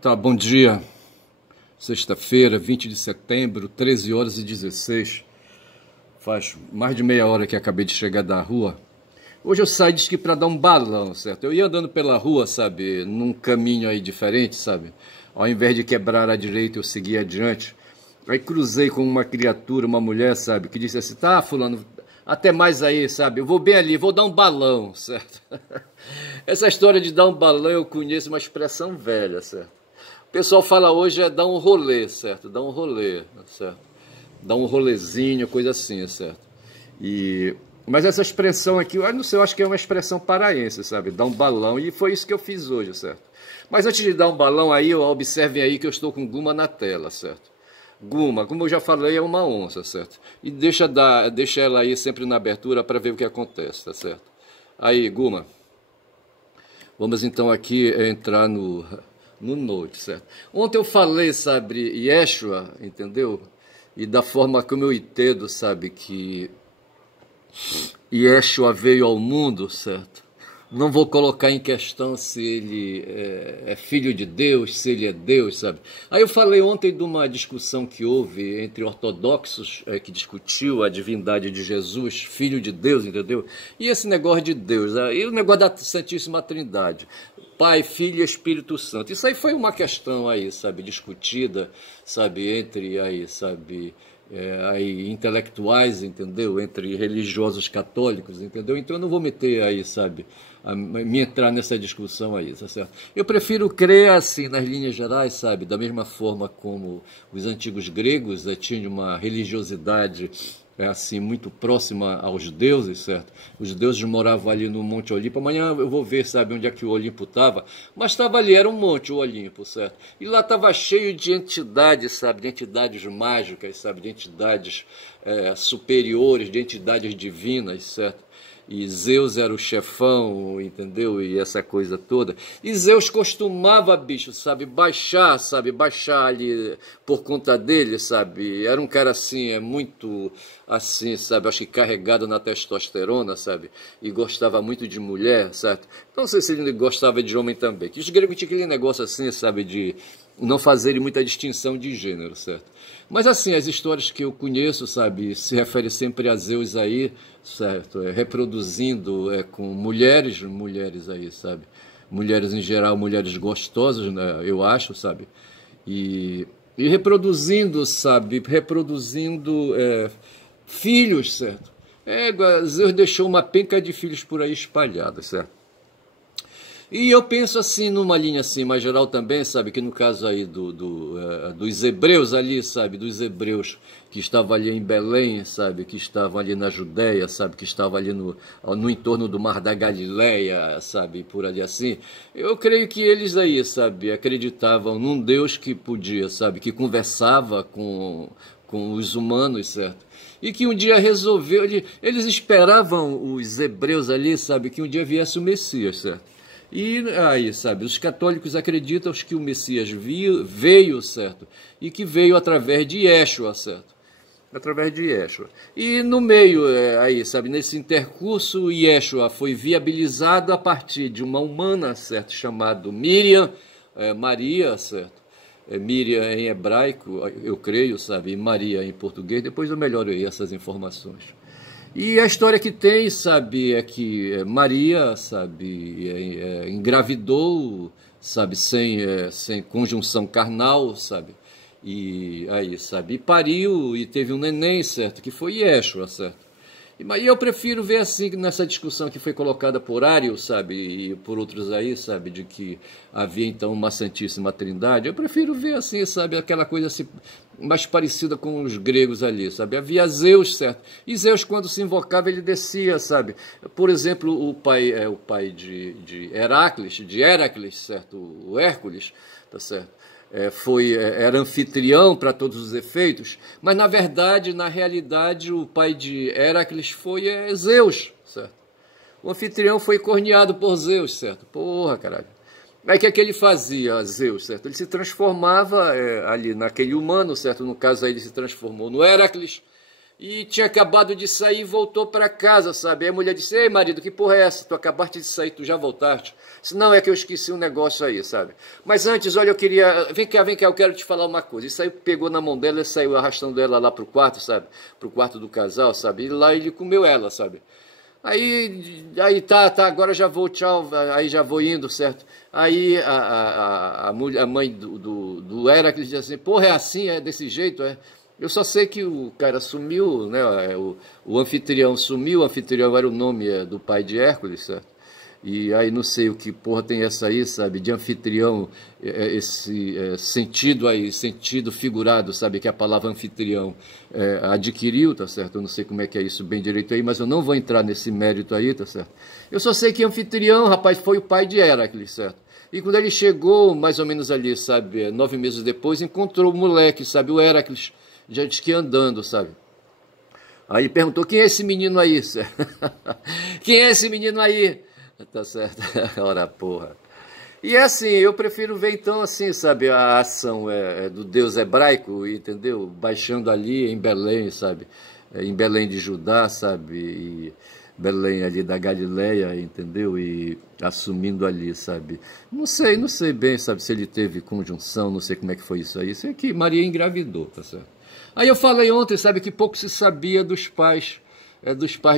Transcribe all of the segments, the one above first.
Tá, bom dia. Sexta-feira, 20 de setembro, 13 horas e 16. Faz mais de meia hora que acabei de chegar da rua. Hoje eu saí diz que para dar um balão, certo? Eu ia andando pela rua, sabe, num caminho aí diferente, sabe? Ao invés de quebrar à direita, eu segui adiante. Aí cruzei com uma criatura, uma mulher, sabe, que disse assim: "Tá, fulano, até mais aí, sabe? Eu vou bem ali, vou dar um balão", certo? Essa história de dar um balão eu conheço, uma expressão velha, certo? O pessoal fala hoje é dar um rolê, certo? Dar um rolê, certo? Dar um rolezinho, coisa assim, certo? Mas essa expressão aqui, eu não sei, eu acho que é uma expressão paraense, sabe? Dar um balão, e foi isso que eu fiz hoje, certo? Mas antes de dar um balão aí, observem aí que eu estou com guma na tela, certo? Guma, como eu já falei, é uma onça, certo? E deixa ela aí sempre na abertura para ver o que acontece, tá certo? Aí, Guma, vamos então aqui entrar no Note, certo? Ontem eu falei sobre Yeshua, entendeu? E da forma como eu entendo, sabe, que Yeshua veio ao mundo, certo? Não vou colocar em questão se ele é filho de Deus, se ele é Deus, sabe? Aí eu falei ontem de uma discussão que houve entre ortodoxos que discutiu a divindade de Jesus, filho de Deus, entendeu? E esse negócio de Deus, e o negócio da Santíssima Trindade, Pai, Filho e Espírito Santo. Isso aí foi uma questão aí, sabe, discutida, sabe, entre aí, sabe, aí intelectuais, entendeu? Entre religiosos católicos, entendeu? Então eu não vou meter aí, sabe, me entrar nessa discussão aí, tá certo? Eu prefiro crer assim, nas linhas gerais, sabe, da mesma forma como os antigos gregos tinham uma religiosidade assim, muito próxima aos deuses, certo? Os deuses moravam ali no Monte Olimpo. Amanhã eu vou ver, sabe, onde é que o Olimpo estava. Mas estava ali, era um monte, o Olimpo, certo? E lá estava cheio de entidades, sabe? De entidades mágicas, sabe? De entidades superiores, de entidades divinas, certo? E Zeus era o chefão, entendeu? E essa coisa toda. E Zeus costumava, bicho, sabe, baixar ali por conta dele, sabe? Era um cara assim, muito assim, sabe? Acho que carregado na testosterona, sabe? E gostava muito de mulher, certo? Não sei se ele gostava de homem também. Que os gregos tinham aquele negócio assim, sabe? De não fazerem muita distinção de gênero, certo? Mas assim, as histórias que eu conheço, sabe, se refere sempre a Zeus aí, certo? Reproduzindo com mulheres aí, sabe? Mulheres em geral, mulheres gostosas, né? Eu acho, sabe? E reproduzindo, sabe? Reproduzindo filhos, certo? Zeus deixou uma penca de filhos por aí espalhados, certo? E eu penso assim, numa linha assim mais geral também, sabe, que no caso aí dos hebreus ali, sabe, dos hebreus que estavam ali em Belém, sabe, que estavam ali na Judéia, sabe, que estavam ali no entorno do Mar da Galileia, sabe, por ali assim, eu creio que eles aí, sabe, acreditavam num Deus que podia, sabe, que conversava com os humanos, certo? E que um dia resolveu, eles esperavam, os hebreus ali, sabe, que um dia viesse o Messias, certo? E aí, sabe, os católicos acreditam que o Messias veio, certo? E que veio através de Yeshua, certo? Através de Yeshua. E no meio, aí, sabe, nesse intercurso, Yeshua foi viabilizado a partir de uma humana, certo? Chamada Miriam, Maria, certo? Miriam em hebraico, eu creio, sabe? E Maria em português. Depois eu melhoro aí essas informações. E a história que tem, sabe, é que Maria, sabe, engravidou, sabe, sem conjunção carnal, sabe, e aí, sabe, e pariu e teve um neném, certo, que foi Yeshua, certo. E eu prefiro ver assim, nessa discussão que foi colocada por Ário, sabe, e por outros aí, sabe, de que havia então uma Santíssima Trindade, eu prefiro ver assim, sabe, aquela coisa assim, mais parecida com os gregos ali, sabe, havia Zeus, certo, e Zeus quando se invocava ele descia, sabe, por exemplo, o pai de Heracles, certo, o Hércules, tá certo, era anfitrião para todos os efeitos, mas na verdade, na realidade, o pai de Heracles foi Zeus, certo? O anfitrião foi corneado por Zeus, certo? Porra, caralho. Aí o que é que ele fazia, Zeus, certo? Ele se transformava ali naquele humano, certo? No caso aí ele se transformou no Heracles, e tinha acabado de sair e voltou para casa, sabe? Aí a mulher disse, ei marido, que porra é essa? Tu acabaste de sair, tu já voltaste? Disse, não, é que eu esqueci um negócio aí, sabe? Mas antes, olha, eu queria... Vem cá, eu quero te falar uma coisa. Isso aí pegou na mão dela e saiu arrastando ela lá pro quarto, sabe? Pro quarto do casal, sabe? E lá ele comeu ela, sabe? Aí tá, agora já vou, tchau, aí já vou indo, certo? Aí a mãe do Heracles diz assim, porra, é assim, é desse jeito, é? Eu só sei que o cara sumiu, né? O anfitrião sumiu, o anfitrião era o nome do pai de Hércules, certo? E aí não sei o que porra tem essa aí, sabe, de anfitrião, esse sentido aí, sentido figurado, sabe, que a palavra anfitrião adquiriu, tá certo? Eu não sei como é que é isso bem direito aí, mas eu não vou entrar nesse mérito aí, tá certo? Eu só sei que anfitrião, rapaz, foi o pai de Heracles, certo? E quando ele chegou, mais ou menos ali, sabe, 9 meses depois, encontrou o moleque, sabe, o Heracles, já disse que andando, sabe? Aí perguntou, quem é esse menino aí? Quem é esse menino aí? Tá certo? Ora, porra. E é assim, eu prefiro ver então assim, sabe, a ação do Deus hebraico, entendeu? Baixando ali em Belém, sabe? Em Belém de Judá, sabe? E Belém ali da Galileia, entendeu? E assumindo ali, sabe? Não sei bem, sabe, se ele teve conjunção, não sei como é que foi isso aí. Sei que Maria engravidou, tá certo? Aí eu falei ontem, sabe, que pouco se sabia dos pais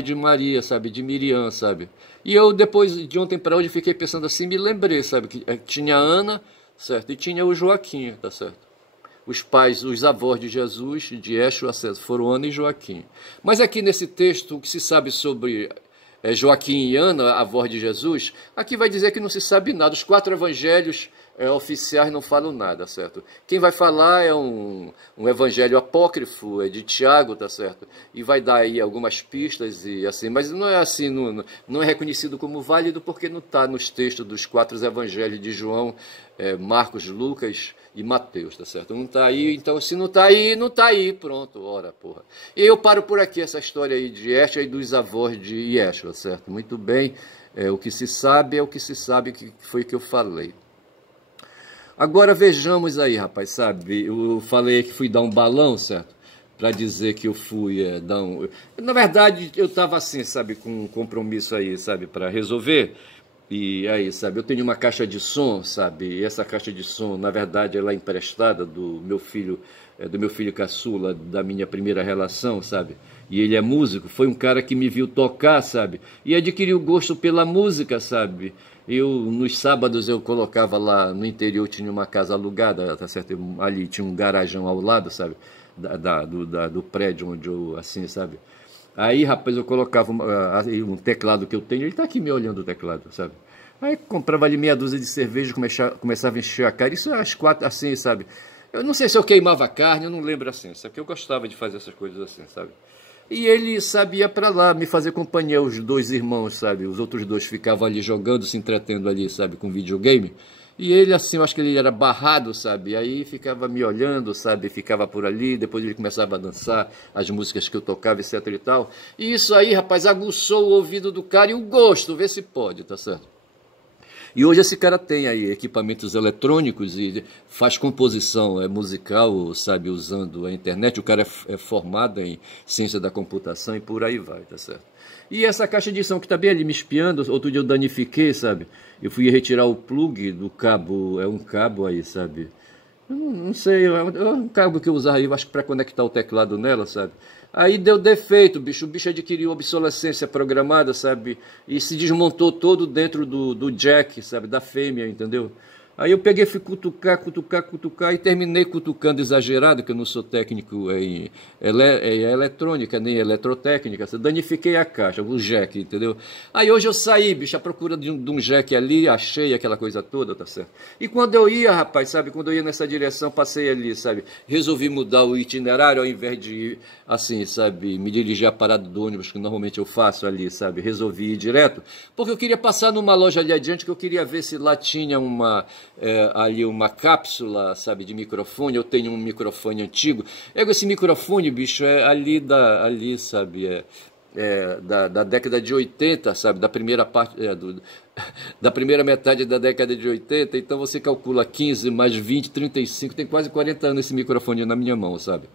de Maria, sabe, de Miriam, sabe. E eu, depois de ontem para hoje, fiquei pensando assim, me lembrei, sabe, que tinha a Ana, certo, e tinha o Joaquim, tá certo. Os pais, os avós de Jesus, de Yeshua, foram Ana e Joaquim. Mas aqui nesse texto, o que se sabe sobre Joaquim e Ana, avós de Jesus, aqui vai dizer que não se sabe nada. Os 4 evangelhos oficiais não falam nada, certo? Quem vai falar é um evangelho apócrifo, é de Tiago, tá certo? E vai dar aí algumas pistas e assim, mas não é assim, não é reconhecido como válido porque não está nos textos dos 4 evangelhos de João, Marcos, Lucas e Mateus, tá certo? Não está aí, então se não está aí, não está aí, pronto, ora, porra. E eu paro por aqui essa história aí de Yeshua e dos avós de Yeshua, certo? Muito bem, o que se sabe é o que se sabe, que foi que eu falei. Agora vejamos aí, rapaz, sabe, eu falei que fui dar um balão, certo? Para dizer que eu fui dar um... Na verdade, eu estava assim, sabe, com um compromisso aí, sabe, para resolver. E aí, sabe, eu tenho uma caixa de som, sabe, e essa caixa de som, na verdade, ela é emprestada do meu filho caçula, da minha primeira relação, sabe? E ele é músico, foi um cara que me viu tocar, sabe? E adquiriu gosto pela música, sabe? Nos sábados eu colocava lá no interior, tinha uma casa alugada, tá certo? Ali tinha um garajão ao lado, sabe? Do prédio onde eu, assim, sabe? Aí, rapaz, eu colocava um teclado que eu tenho, ele tá aqui me olhando o teclado, sabe? Aí comprava ali meia dúzia de cerveja, começava a encher a cara, isso às 4, assim, sabe? Eu não sei se eu queimava carne, eu não lembro assim, sabe? Porque eu gostava de fazer essas coisas assim, sabe? E ele sabia para lá me fazer companhia, os 2 irmãos, sabe? Os outros 2 ficavam ali jogando, se entretendo ali, sabe? Com videogame. E ele, assim, eu acho que ele era barrado, sabe? Aí ficava me olhando, sabe? Ficava por ali, depois ele começava a dançar as músicas que eu tocava, etc e tal. E isso aí, rapaz, aguçou o ouvido do cara e o gosto, vê se pode, tá certo? E hoje esse cara tem aí equipamentos eletrônicos e faz composição musical, sabe, usando a internet. O cara é formado em ciência da computação e por aí vai, tá certo? E essa caixa de som que tá bem ali me espiando, outro dia eu danifiquei, sabe? Eu fui retirar o plug do cabo, é um cabo aí, sabe? Eu não sei, é um cabo que eu usava aí, acho que para conectar o teclado nela, sabe? Aí deu defeito, bicho. O bicho adquiriu obsolescência programada, sabe? E se desmontou todo dentro do jack, sabe? Da fêmea, entendeu? Aí eu peguei, fui cutucar e terminei cutucando exagerado, que eu não sou técnico em eletrônica, nem eletrotécnica. Danifiquei a caixa, o jack, entendeu? Aí hoje eu saí, bicho, à procura de um jack ali, achei aquela coisa toda, tá certo? E quando eu ia, rapaz, sabe? Quando eu ia nessa direção, passei ali, sabe? Resolvi mudar o itinerário ao invés de ir, assim, sabe? Me dirigir à parada do ônibus, que normalmente eu faço ali, sabe? Resolvi ir direto, porque eu queria passar numa loja ali adiante, que eu queria ver se lá tinha ali uma cápsula, sabe, de microfone. Eu tenho um microfone antigo. Esse microfone, bicho, é ali, sabe, da década de 80, sabe, da primeira parte, da primeira metade da década de 80. Então você calcula 15 mais 20, 35, tem quase 40 anos esse microfone na minha mão, sabe?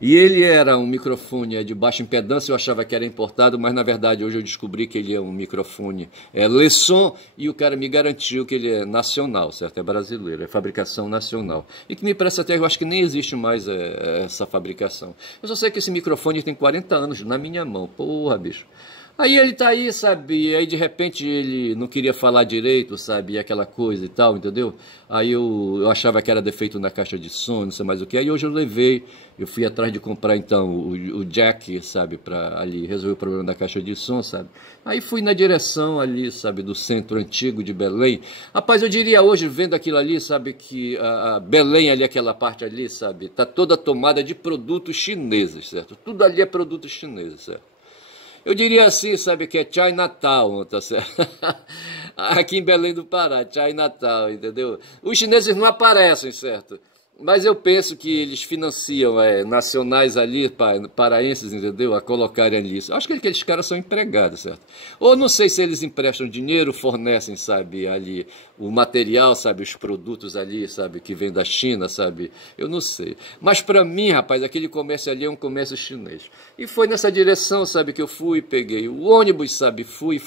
E ele era um microfone de baixa impedância, eu achava que era importado, mas na verdade hoje eu descobri que ele é um microfone Leson, e o cara me garantiu que ele é nacional, certo? É brasileiro, é fabricação nacional. E que me parece até, eu acho que nem existe mais essa fabricação. Eu só sei que esse microfone tem 40 anos na minha mão, porra, bicho. Aí ele tá aí, sabe? Aí de repente ele não queria falar direito, sabe? E aquela coisa e tal, entendeu? Aí eu achava que era defeito na caixa de som, não sei mais o que. Aí hoje eu levei, eu fui atrás de comprar então o jack, sabe? Pra ali resolver o problema da caixa de som, sabe? Aí fui na direção ali, sabe? Do centro antigo de Belém. Rapaz, eu diria hoje, vendo aquilo ali, sabe? Que a Belém ali, aquela parte ali, sabe? Tá toda tomada de produtos chineses, certo? Tudo ali é produto chinês, certo? Eu diria assim, sabe, que é Chinatown, tá certo? Aqui em Belém do Pará, Chinatown, entendeu? Os chineses não aparecem, certo? Mas eu penso que eles financiam nacionais ali, paraenses, entendeu? A colocarem ali. Acho que aqueles caras são empregados, certo? Ou não sei se eles emprestam dinheiro, fornecem, sabe, ali o material, sabe, os produtos ali, sabe, que vem da China, sabe? Eu não sei. Mas para mim, rapaz, aquele comércio ali é um comércio chinês. E foi nessa direção, sabe, que eu fui, peguei o ônibus, sabe, fui,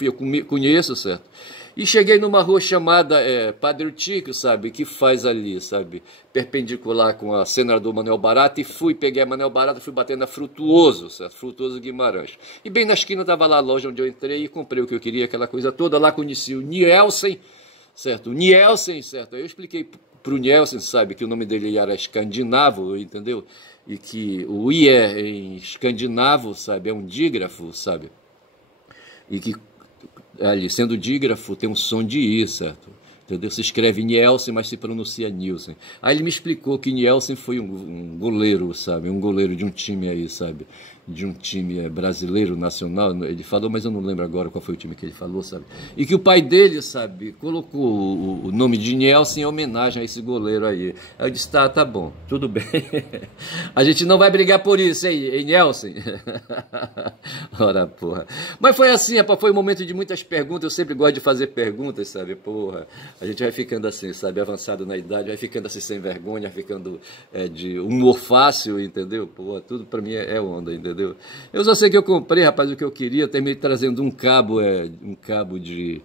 eu conheço, certo? E cheguei numa rua chamada Padre Tico, sabe, que faz ali, sabe, perpendicular com a Senador Manuel Barata, e fui, peguei a Manuel Barata, fui bater na Frutuoso, certo, Frutuoso Guimarães. E bem na esquina estava lá a loja onde eu entrei e comprei o que eu queria, aquela coisa toda. Lá conheci o Nielsen, certo, o Nielsen, certo, aí eu expliquei pro Nielsen, sabe, que o nome dele era escandinavo, entendeu? E que o IE em escandinavo, sabe, é um dígrafo, sabe, e que ali, sendo dígrafo, tem um som de I, certo? Entendeu? Se escreve Nielsen, mas se pronuncia Nielsen. Aí ele me explicou que Nielsen foi um goleiro, sabe? Um goleiro de um time aí, sabe? De um time brasileiro, nacional. Ele falou, mas eu não lembro agora qual foi o time que ele falou, sabe? E que o pai dele, sabe, colocou o nome de Nielsen em homenagem a esse goleiro aí. Aí eu disse, tá bom, tudo bem. A gente não vai brigar por isso, hein, Nielsen? Ora, porra. Mas foi assim, rapaz, foi um momento de muitas perguntas. Eu sempre gosto de fazer perguntas, sabe? Porra, a gente vai ficando assim, sabe? Avançado na idade, vai ficando assim sem vergonha, ficando de humor fácil, entendeu? Porra, tudo pra mim é onda, entendeu? Eu só sei que eu comprei, rapaz, o que eu queria. Terminei trazendo um cabo de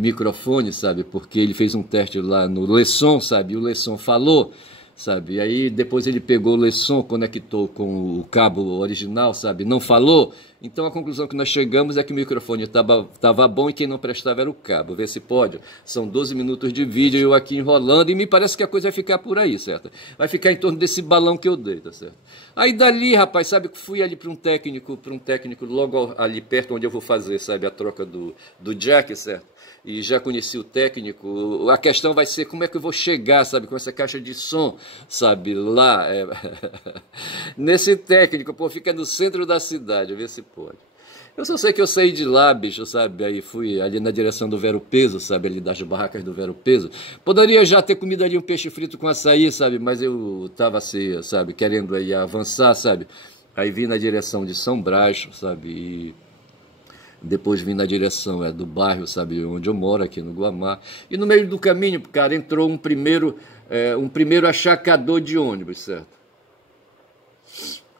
microfone, sabe? Porque ele fez um teste lá no Leson, sabe? E o Leson falou, sabe? E aí depois ele pegou o Leson, conectou com o cabo original, sabe? Não falou. Então a conclusão que nós chegamos é que o microfone estava bom e quem não prestava era o cabo. Vê se pode. São 12 minutos de vídeo e eu aqui enrolando, e me parece que a coisa vai ficar por aí, certo? Vai ficar em torno desse balão que eu dei, tá certo? Aí dali, rapaz, sabe, fui ali para um técnico logo ali perto onde eu vou fazer, sabe, a troca do jack, certo? E já conheci o técnico. A questão vai ser como é que eu vou chegar, sabe, com essa caixa de som, sabe, lá, nesse técnico, pô, fica no centro da cidade, ver se pode. Eu só sei que eu saí de lá, bicho, sabe, aí fui ali na direção do Vero Peso, sabe, ali das barracas do Vero Peso. Poderia já ter comido ali um peixe frito com açaí, sabe, mas eu tava assim, sabe, querendo aí avançar, sabe. Aí vim na direção de São Brás, sabe, e depois vim na direção do bairro, sabe, onde eu moro, aqui no Guamá. E no meio do caminho, cara, entrou um primeiro achacador de ônibus, certo?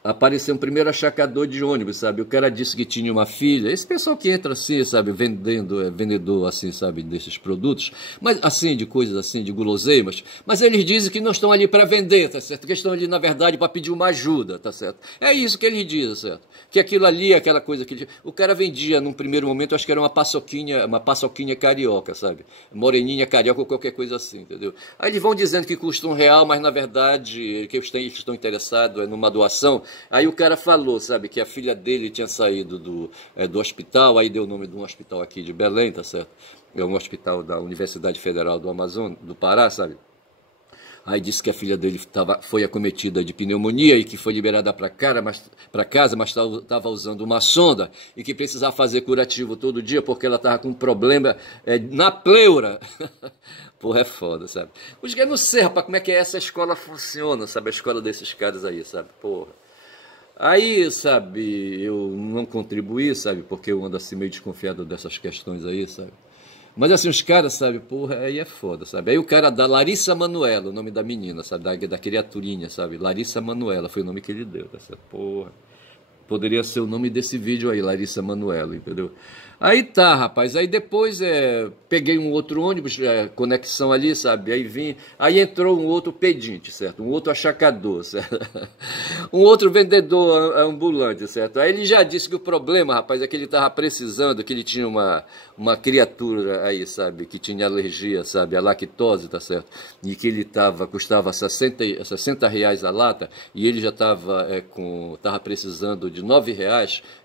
Apareceu um primeiro achacador de ônibus, sabe? O cara disse que tinha uma filha. Esse pessoal que entra assim, sabe? Vendendo, vendedor assim, sabe? Desses produtos. Mas assim, de coisas assim, de guloseimas. Mas eles dizem que não estão ali para vender, tá certo? Que estão ali, na verdade, para pedir uma ajuda, tá certo? É isso que eles dizem, certo? Que aquilo ali, aquela coisa que... O cara vendia, num primeiro momento, acho que era uma paçoquinha carioca, sabe? Moreninha carioca ou qualquer coisa assim, entendeu? Aí eles vão dizendo que custa R$1, mas na verdade, que eles estão interessados numa doação. Aí o cara falou, sabe, que a filha dele tinha saído do hospital, aí deu o nome de um hospital aqui de Belém, tá certo? É um hospital da Universidade Federal do Amazonas, do Pará, sabe? Aí disse que a filha dele foi acometida de pneumonia e que foi liberada para casa, mas estava usando uma sonda e que precisava fazer curativo todo dia porque ela estava com um problema na pleura. Porra, é foda, sabe? Eu não sei, rapaz, como é que essa escola funciona, sabe? A escola desses caras aí, sabe? Porra. Aí, sabe, eu não contribuí, sabe, porque eu ando assim meio desconfiado dessas questões aí, sabe. Mas assim, os caras, sabe, porra, aí é foda, sabe? Aí o cara da Larissa Manoela, o nome da menina, sabe? Da criaturinha, sabe? Larissa Manoela foi o nome que ele deu, essa porra. Poderia ser o nome desse vídeo aí, Larissa Manoela, entendeu? Aí tá, rapaz. Aí depois peguei um outro ônibus, conexão ali, sabe? Aí vim. Aí entrou um outro pedinte, certo? Um outro achacador, certo? Um outro vendedor ambulante, certo? Aí ele já disse que o problema, rapaz, é que ele tava precisando, que ele tinha uma criatura aí, sabe? Que tinha alergia, sabe? A lactose, tá certo? E que ele custava R$ 60 a lata, e ele já tava precisando de R$ 9,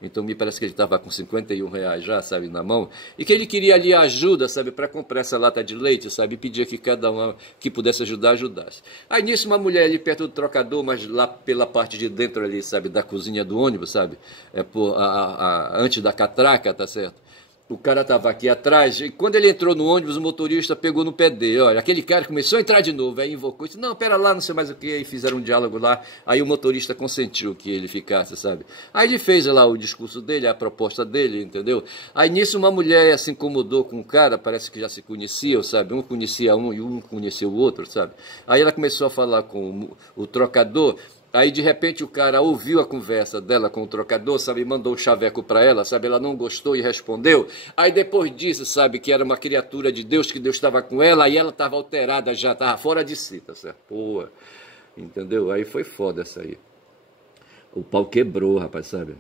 então me parece que ele tava com R$ 51 já, sabe, na mão, e que ele queria ali ajuda, sabe, para comprar essa lata de leite, sabe, e pedia que cada um que pudesse ajudar, ajudasse. Aí nisso uma mulher ali perto do trocador, mas lá pela parte de dentro ali, sabe, da cozinha do ônibus, sabe, antes da catraca, tá certo? O cara estava aqui atrás, e quando ele entrou no ônibus, o motorista pegou no pé dele. Olha, aquele cara começou a entrar de novo, aí invocou, disse, não, pera lá, não sei mais o que, aí fizeram um diálogo lá, aí o motorista consentiu que ele ficasse, sabe? Aí ele fez lá o discurso dele, a proposta dele, entendeu? Aí nisso uma mulher se incomodou com o cara, parece que já se conheciam, sabe? Um conhecia um e um conhecia o outro, sabe? Aí ela começou a falar com o trocador. Aí, de repente, o cara ouviu a conversa dela com o trocador, sabe, mandou um chaveco para ela, sabe, ela não gostou e respondeu. Aí, depois disso, sabe, que era uma criatura de Deus, que Deus estava com ela, aí ela estava alterada já, estava fora de si, tá certo? Pô, entendeu? Aí foi foda essa aí. O pau quebrou, rapaz, sabe?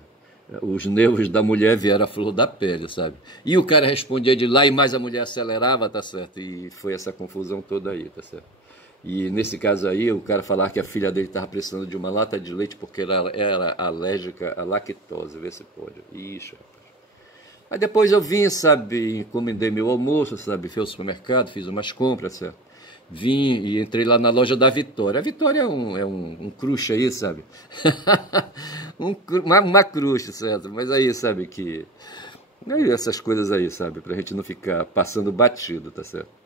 Os nervos da mulher vieram à flor da pele, sabe? E o cara respondia de lá e mais a mulher acelerava, tá certo? E foi essa confusão toda aí, tá certo? E nesse caso aí, o cara falar que a filha dele estava precisando de uma lata de leite porque ela era alérgica à lactose, vê se pode. Ixi, rapaz. Aí depois eu vim, sabe, encomendei meu almoço, sabe, fui ao supermercado, fiz umas compras, certo? Vim e entrei lá na loja da Vitória. A Vitória é um crush aí, sabe? uma crush, certo? Mas aí, sabe, que... Aí essas coisas aí, sabe, pra gente não ficar passando batido, tá certo?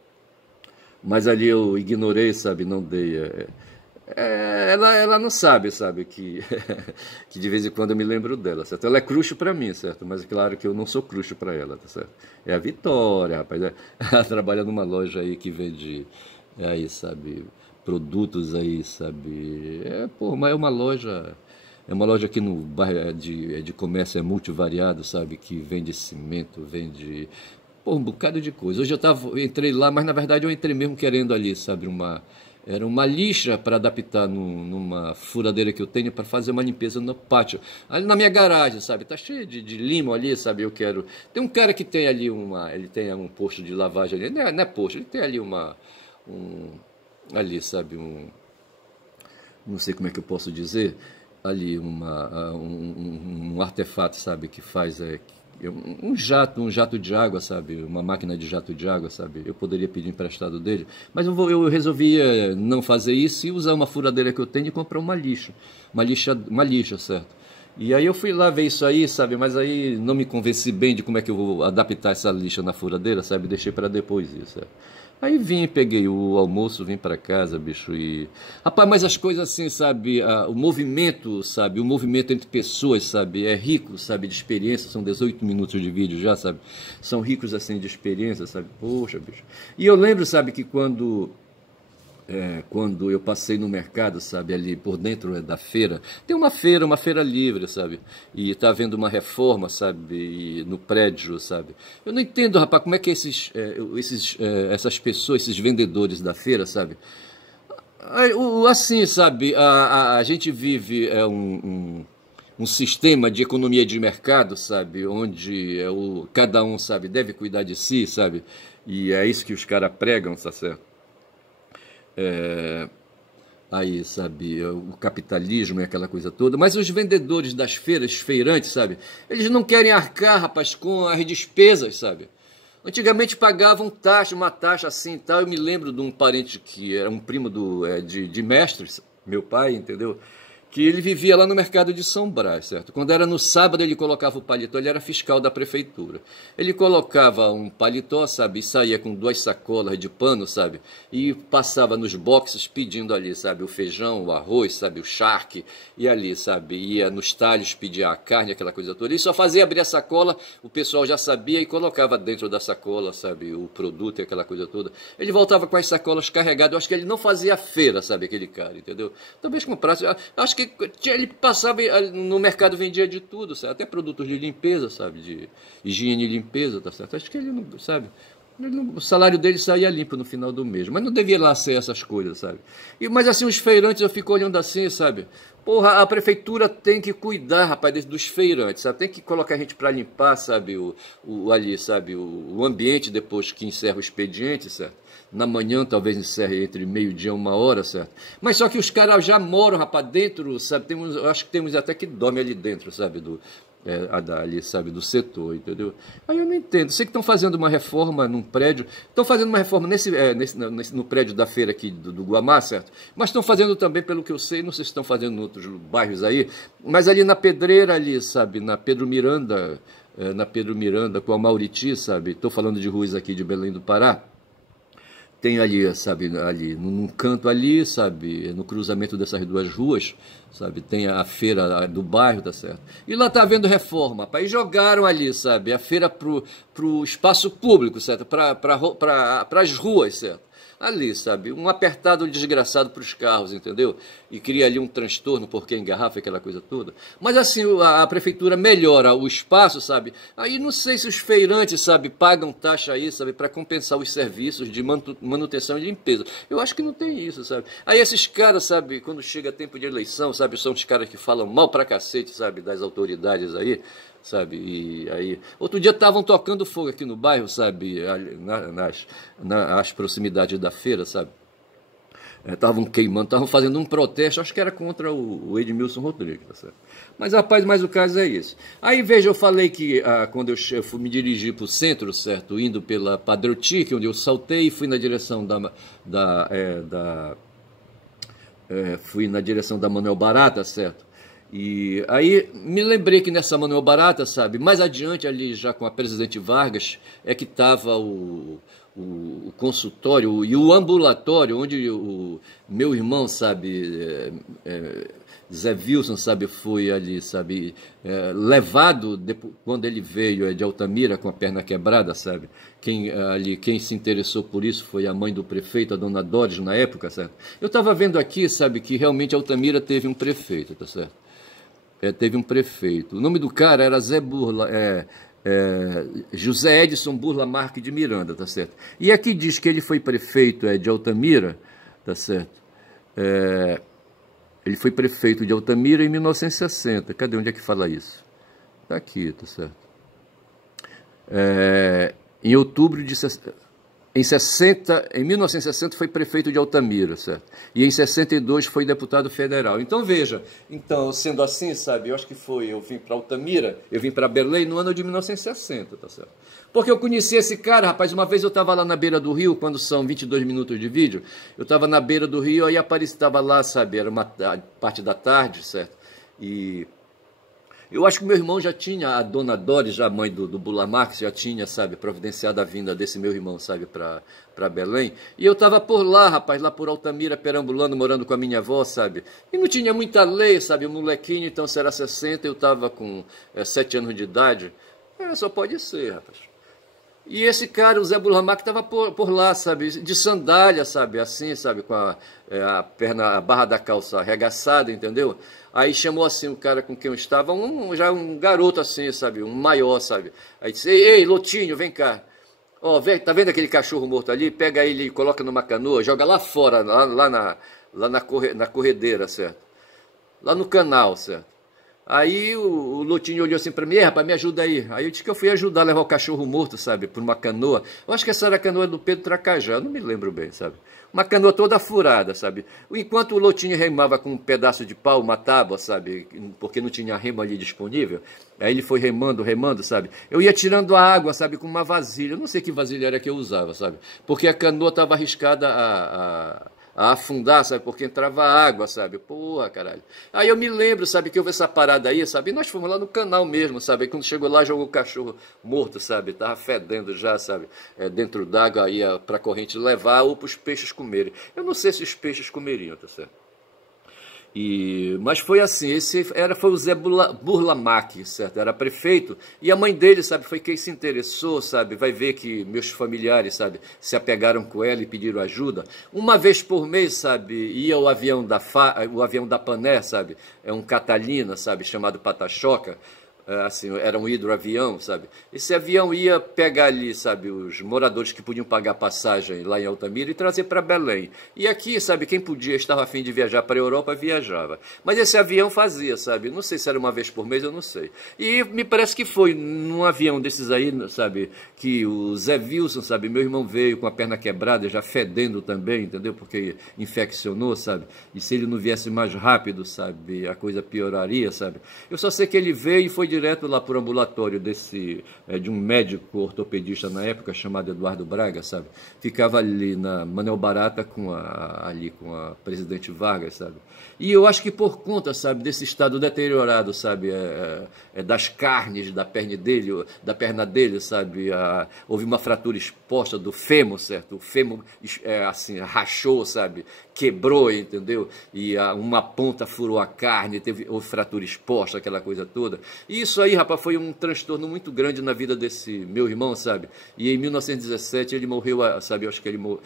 Mas ali eu ignorei, sabe, não dei. Ela não sabe, sabe, que de vez em quando eu me lembro dela, certo? Ela é crush pra mim, certo? Mas é claro que eu não sou crush pra ela, tá certo? É a Vitória, rapaz. Ela trabalha numa loja aí que vende, aí, sabe, produtos aí, sabe? Pô, mas é uma loja aqui no bairro de comércio, é multivariado, sabe? Que vende cimento, vende... Pô, um bocado de coisa. Hoje eu entrei lá, mas na verdade eu entrei mesmo querendo ali, sabe, era uma lixa para adaptar numa furadeira que eu tenho para fazer uma limpeza no pátio. Ali na minha garagem, sabe, tá cheio de limo ali, sabe, eu quero... Tem um cara que tem ali ele tem um posto de lavagem ali, não é posto, ele tem ali ali, sabe, não sei como é que eu posso dizer, ali um artefato, sabe, que faz... um jato de água, sabe? Uma máquina de jato de água, sabe? Eu poderia pedir emprestado dele, mas eu resolvi não fazer isso e usar uma furadeira que eu tenho e comprar uma lixa, certo? E aí eu fui lá ver isso aí, sabe? Mas aí não me convenci bem de como é que eu vou adaptar essa lixa na furadeira, sabe? Deixei para depois isso, certo? Aí vim, peguei o almoço, vim para casa, bicho, e... Rapaz, mas as coisas assim, sabe, o movimento, sabe, o movimento entre pessoas, sabe, é rico, sabe, de experiência, são 18 minutos de vídeo já, sabe, são ricos, assim, de experiência, sabe, poxa, bicho. E eu lembro, sabe, que quando eu passei no mercado, sabe, ali por dentro da feira, tem uma feira livre, sabe, e tá havendo uma reforma, sabe, no prédio, sabe. Eu não entendo, rapaz, como é que essas pessoas, esses vendedores da feira, sabe, assim, sabe, a gente vive um sistema de economia de mercado, sabe, onde cada um, sabe, deve cuidar de si, sabe, e é isso que os caras pregam, tá certo? Aí, sabe, o capitalismo e aquela coisa toda, mas os vendedores das feiras, feirantes, sabe, eles não querem arcar, rapaz, com as despesas, sabe. Antigamente pagavam uma taxa assim e tal. Eu me lembro de um parente que era um primo de mestres, meu pai, entendeu? que ele vivia lá no mercado de São Brás, certo? Quando era no sábado ele colocava o paletó, ele era fiscal da prefeitura. Ele colocava um paletó, sabe, e saía com 2 sacolas de pano, sabe, e passava nos boxes pedindo ali, sabe, o feijão, o arroz, sabe, o charque, e ali, sabe, ia nos talhos pedir a carne, aquela coisa toda. Ele só fazia abrir a sacola, o pessoal já sabia e colocava dentro da sacola, sabe, o produto e aquela coisa toda. Ele voltava com as sacolas carregadas. Eu acho que ele não fazia feira, sabe, aquele cara, entendeu? Talvez comprasse, acho que ele passava no mercado, vendia de tudo, sabe? Até produtos de limpeza, sabe? De higiene e limpeza, tá certo? Acho que ele não, sabe? O salário dele saía limpo no final do mês, mas não devia lá ser essas coisas, sabe? Mas assim, os feirantes, eu fico olhando assim, sabe? Porra, a prefeitura tem que cuidar, rapaz, dos feirantes, sabe? Tem que colocar a gente para limpar, sabe? Ali, sabe? O ambiente depois que encerra o expediente, certo? Na manhã, talvez encerre entre meio-dia e 1 hora, certo? Mas só que os caras já moram, rapaz, dentro, sabe? Eu acho que temos até que dorme ali dentro, sabe? Ali, sabe? Do setor, entendeu? Aí eu não entendo. Sei que estão fazendo uma reforma num prédio, estão fazendo uma reforma no prédio da feira aqui do Guamá, certo? Mas estão fazendo também, pelo que eu sei, não sei se estão fazendo em outros bairros aí, mas ali na Pedreira, ali, sabe? Na Pedro Miranda, com a Mauriti, sabe? Estou falando de ruas aqui de Belém do Pará. Tem ali, sabe, ali, num canto ali, sabe, no cruzamento dessas 2 ruas, sabe, tem a feira do bairro, tá certo? E lá tá havendo reforma, rapaz, e jogaram ali, sabe, a feira pro espaço público, certo? Para as ruas, certo? Ali, sabe, um apertado desgraçado para os carros, entendeu? E cria ali um transtorno porque engarrafa aquela coisa toda. Mas assim, a prefeitura melhora o espaço, sabe? Aí não sei se os feirantes, sabe, pagam taxa aí, sabe, para compensar os serviços de manutenção e limpeza. Eu acho que não tem isso, sabe? Aí esses caras, sabe, quando chega tempo de eleição, sabe, são os caras que falam mal pra cacete, sabe, das autoridades aí, sabe, e aí, outro dia estavam tocando fogo aqui no bairro, sabe, nas proximidades da feira, sabe, estavam queimando, estavam fazendo um protesto, acho que era contra o Edmilson Rodrigues, tá certo? Mas, rapaz, mas o caso é isso. Aí, veja, eu falei que quando eu fui me dirigir para o centro, certo, indo pela Padre Otique, onde eu saltei e fui na direção fui na direção da Manuel Barata, certo? E aí me lembrei que nessa Manuel Barata, sabe, mais adiante ali já com a Presidente Vargas, é que estava o consultório e o ambulatório, onde o meu irmão, sabe, Zé Wilson, sabe, foi ali, sabe, levado, quando ele veio de Altamira com a perna quebrada, sabe, quem se interessou por isso foi a mãe do prefeito, a dona Doris, na época, certo? Eu estava vendo aqui, sabe, que realmente Altamira teve um prefeito, tá certo? Teve um prefeito. O nome do cara era José Edson Burla Marques de Miranda, tá certo? E aqui diz que ele foi prefeito de Altamira, tá certo? Ele foi prefeito de Altamira em 1960. Cadê? Onde é que fala isso? Tá aqui, tá certo? Em outubro de... Em 1960 foi prefeito de Altamira, certo? E em 62 foi deputado federal. Então veja, então sendo assim, sabe, eu acho que eu vim para Altamira, eu vim para Belém no ano de 1960, tá certo? Porque eu conheci esse cara, rapaz, uma vez eu estava lá na beira do rio, quando são 22 minutos de vídeo, eu estava na beira do rio, aí estava lá, sabe, era uma parte da tarde, certo? E... eu acho que meu irmão já tinha, a dona Doris, já a mãe do Burla Marques, já tinha, sabe, providenciado a vinda desse meu irmão, sabe, para Belém. E eu estava por lá, rapaz, lá por Altamira, perambulando, morando com a minha avó, sabe. E não tinha muita lei, sabe, um molequinho, então será 60, eu estava com 7 anos de idade. Só pode ser, rapaz. E esse cara, o Zé Burla Marques, estava por lá, sabe, de sandália, sabe, assim, sabe, com a perna, a barra da calça arregaçada, entendeu? Aí chamou assim o cara com quem eu estava, já um garoto assim, sabe, um maior, sabe. Aí disse, ei, Lotinho, vem cá. Ó, tá vendo aquele cachorro morto ali? Pega ele e coloca numa canoa, joga lá fora, lá na corredeira, certo? Lá no canal, certo? Aí o Lotinho olhou assim para mim, rapaz, me ajuda aí. Aí eu disse que eu fui ajudar a levar o cachorro morto, sabe, por uma canoa. Eu acho que essa era a canoa do Pedro Tracajá, não me lembro bem, sabe. Uma canoa toda furada, sabe. Enquanto o Lotinho remava com um pedaço de pau, uma tábua, sabe, porque não tinha remo ali disponível, aí ele foi remando, sabe. Eu ia tirando a água, sabe, com uma vasilha, eu não sei que vasilha era que eu usava, sabe, porque a canoa estava arriscada a afundar, sabe, porque entrava água, sabe, porra, caralho. Aí eu me lembro, sabe, que houve essa parada aí, sabe, e nós fomos lá no canal mesmo, sabe, e quando chegou lá, jogou o cachorro morto, sabe, tava fedendo já, sabe, dentro d'água, ia pra corrente levar ou pros peixes comerem. Eu não sei se os peixes comeriam, tá certo? Mas foi assim, foi o Zé Burlamac, certo? Era prefeito, e a mãe dele, sabe, foi quem se interessou, sabe? Vai ver que meus familiares, sabe, se apegaram com ela e pediram ajuda. Uma vez por mês, sabe, ia o avião da Pané, sabe? É um Catalina, sabe, chamado Patachoca. Assim, era um hidroavião, sabe? Esse avião ia pegar ali, sabe, os moradores que podiam pagar passagem lá em Altamira e trazer para Belém. E aqui, sabe, quem podia, estava a fim de viajar para a Europa, viajava. Mas esse avião fazia, sabe? Não sei se era uma vez por mês, eu não sei. E me parece que foi num avião desses aí, sabe, que o Zé Wilson, sabe, meu irmão veio com a perna quebrada, já fedendo também, entendeu? Porque infeccionou, sabe? E se ele não viesse mais rápido, sabe, a coisa pioraria, sabe? Eu só sei que ele veio e foi direto lá para o ambulatório de um médico ortopedista na época, chamado Eduardo Braga, sabe? Ficava ali na Manel Barata ali com a presidente Vargas, sabe? E eu acho que por conta, sabe, desse estado deteriorado, sabe, das carnes da perna dele, sabe, houve uma fratura exposta do fêmur, certo? O fêmur, assim, rachou, sabe, quebrou, entendeu? E uma ponta furou a carne, houve fratura exposta, aquela coisa toda. E isso aí, rapaz, foi um transtorno muito grande na vida desse meu irmão, sabe? E em 1917 ele morreu, sabe, eu acho que ele morreu,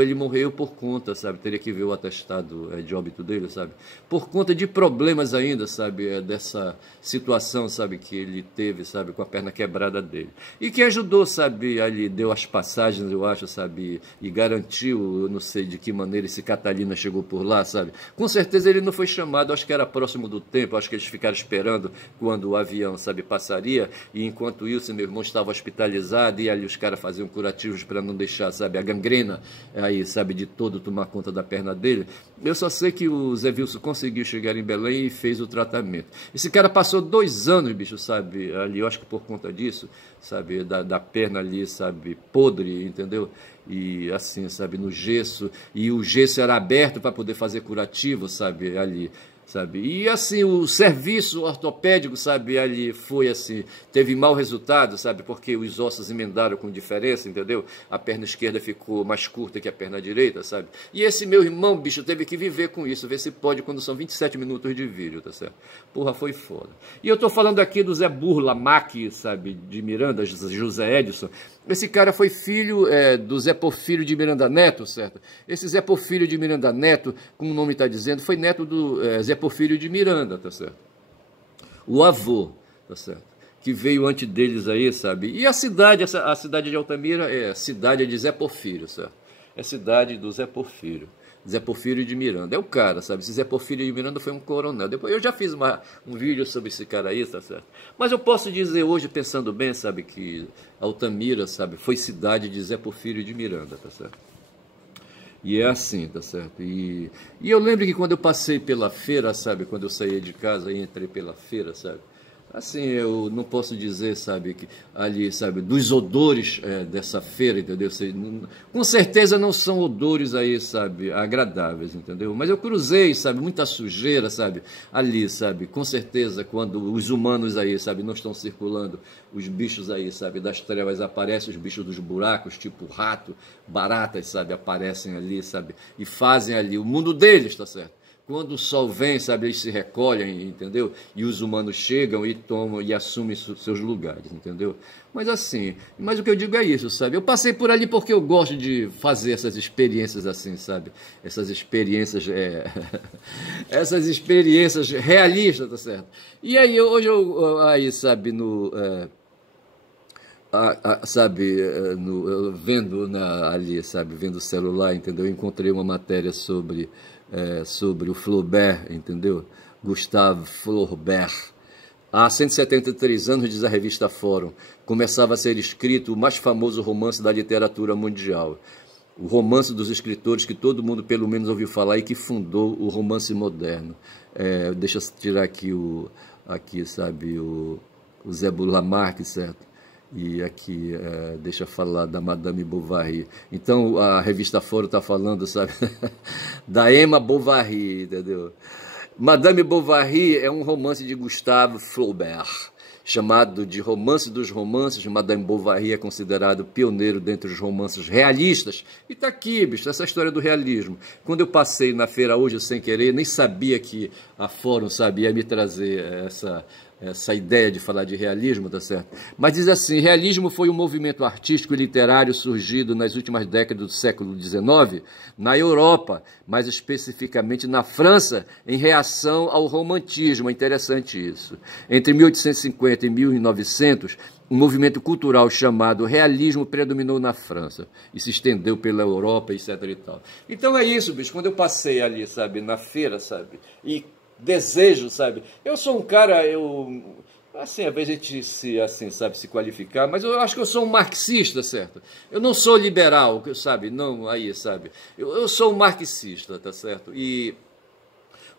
ele morreu por conta, sabe, teria que ver o atestado de óbito dele, sabe? Por conta de problemas ainda, sabe, dessa situação, sabe, que ele teve, sabe, com a perna quebrada dele. E que ajudou, sabe, ali, deu as passagens, eu acho, sabe, e garantiu, eu não sei de que maneira esse Catalina chegou por lá, sabe? Com certeza ele não foi chamado, acho que era próximo do tempo, acho que eles ficaram esperando quando o avião, sabe, passaria, e enquanto isso, meu irmão estava hospitalizado, e ali os caras faziam curativos para não deixar, sabe, a gangrena aí, sabe, de todo tomar conta da perna dele. Eu só sei que o Zé Wilson conseguiu chegar em Belém e fez o tratamento. Esse cara passou 2 anos, bicho, sabe, ali, eu acho que por conta disso, sabe, da perna ali, sabe, podre, entendeu? E assim, sabe, no gesso, e o gesso era aberto para poder fazer curativo, sabe, ali, sabe, e assim, o serviço ortopédico, sabe, ali foi assim, teve mau resultado, sabe, porque os ossos emendaram com diferença, entendeu? A perna esquerda ficou mais curta que a perna direita, sabe, e esse meu irmão, bicho, teve que viver com isso, ver se pode quando são 27 minutos de vídeo, tá certo? Porra, foi foda. E eu tô falando aqui do Zé Burlamac, sabe, de Miranda, José Edson. Esse cara foi filho do Zé Porfírio de Miranda Neto, certo? Esse Zé Porfírio de Miranda Neto, como o nome está dizendo, foi neto do Zé Porfírio de Miranda, tá certo? O avô, tá certo? Que veio antes deles aí, sabe? E a cidade de Altamira é cidade de Zé Porfírio, certo? É cidade do Zé Porfírio. Zé Porfírio de Miranda. É o cara, sabe? Esse Zé Porfírio de Miranda foi um coronel. Depois eu já fiz um vídeo sobre esse cara aí, tá certo? Mas eu posso dizer hoje, pensando bem, sabe, que Altamira, sabe, foi cidade de Zé Porfírio de Miranda, tá certo? E é assim, tá certo? E eu lembro que quando eu passei pela feira, sabe, quando eu saí de casa e entrei pela feira, sabe? Assim, eu não posso dizer, sabe, que ali, sabe, dos odores dessa feira, entendeu? Com certeza não são odores aí, sabe, agradáveis, entendeu? Mas eu cruzei, sabe, muita sujeira, sabe, ali, sabe, com certeza quando os humanos aí, sabe, não estão circulando, os bichos aí, sabe, das trevas aparecem, os bichos dos buracos, tipo rato, baratas, sabe, aparecem ali, sabe, e fazem ali o mundo deles, tá certo? Quando o sol vem, sabe, eles se recolhem, entendeu? E os humanos chegam e tomam e assumem seus lugares, entendeu? Mas assim, mas o que eu digo é isso, sabe? Eu passei por ali porque eu gosto de fazer essas experiências assim, sabe? Essas experiências, essas experiências realistas, tá certo? E aí, hoje aí, sabe, sabe, vendo ali, sabe, vendo o celular, entendeu? Eu encontrei uma matéria sobre o Flaubert, entendeu? Gustave Flaubert. Há 173 anos, diz a revista Fórum, começava a ser escrito o mais famoso romance da literatura mundial. O romance dos escritores que todo mundo pelo menos ouviu falar e que fundou o romance moderno. Deixa eu tirar aqui, sabe, o Zé Burlamac, certo? E aqui, deixa eu falar da Madame Bovary. Então, a revista Foro está falando, sabe, da Emma Bovary, entendeu? Madame Bovary é um romance de Gustave Flaubert, chamado de Romance dos Romances. Madame Bovary é considerado pioneiro dentre os romances realistas. E tá aqui, bicho, essa história do realismo. Quando eu passei na feira hoje, sem querer, nem sabia que a Fórum, sabe, ia me trazer essa ideia de falar de realismo, tá certo? Mas diz assim: realismo foi um movimento artístico e literário surgido nas últimas décadas do século XIX na Europa, mais especificamente na França, em reação ao romantismo. É interessante isso. Entre 1850 e 1900, um movimento cultural chamado realismo predominou na França e se estendeu pela Europa, etc. e tal. Então é isso, bicho. Quando eu passei ali, sabe, na feira, sabe, e desejo, sabe? Eu sou um cara, assim, às vezes a gente se qualificar, mas eu acho que eu sou um marxista, certo? Eu não sou liberal, sabe? Não, aí, sabe? Eu sou um marxista, tá certo? E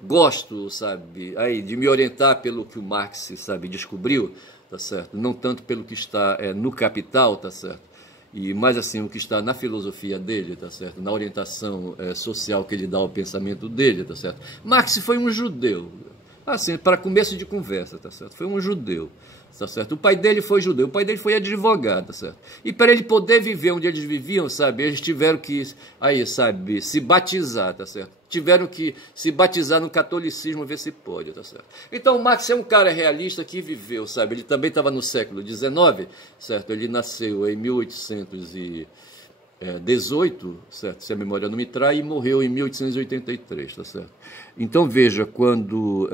gosto, sabe, aí, de me orientar pelo que o Marx, sabe, descobriu, tá certo? Não tanto pelo que está no Capital, tá certo? E mais assim, o que está na filosofia dele, tá certo? Na orientação social que ele dá ao pensamento dele, tá certo? Marx foi um judeu, assim, para começo de conversa, tá certo? Foi um judeu, tá certo? O pai dele foi judeu, o pai dele foi advogado, tá certo? E para ele poder viver onde eles viviam, sabe, eles tiveram que, aí, sabe, se batizar, tá certo? Tiveram que se batizar no catolicismo, ver se pode, tá certo? Então, Marx é um cara realista que viveu, sabe? Ele também estava no século XIX, certo? Ele nasceu em 1818, certo? Se a memória não me trai, e morreu em 1883, tá certo? Então, veja, quando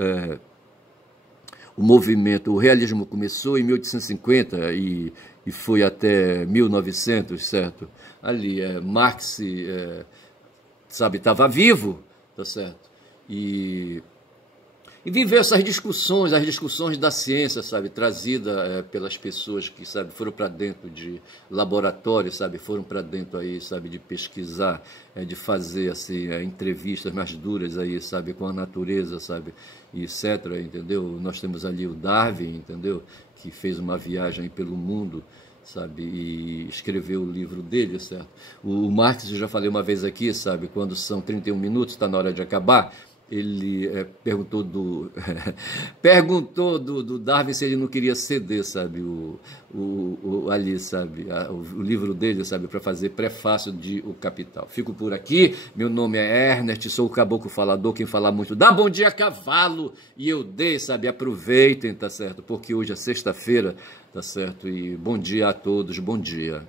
o movimento, o realismo começou em 1850 e foi até 1900, certo? Ali, Marx, sabe, estava vivo, tá certo? E viveu essas discussões, as discussões da ciência, sabe, trazida pelas pessoas que, sabe, foram para dentro de laboratórios, sabe, foram para dentro aí, sabe, de pesquisar, de fazer assim entrevistas mais duras aí, sabe, com a natureza, sabe, e etc, entendeu? Nós temos ali o Darwin, entendeu? Que fez uma viagem pelo mundo, sabe, e escreveu o livro dele, certo? O Marx, eu já falei uma vez aqui, sabe, quando são 31 minutos, está na hora de acabar, ele perguntou do Darwin se ele não queria ceder, sabe, ali, sabe, o livro dele, sabe, para fazer prefácio de O Capital. Fico por aqui, meu nome é Ernest, sou o caboclo falador, quem fala muito dá bom dia cavalo, e eu dei, sabe, aproveitem, tá certo, porque hoje é sexta-feira, tá certo, e bom dia a todos, bom dia.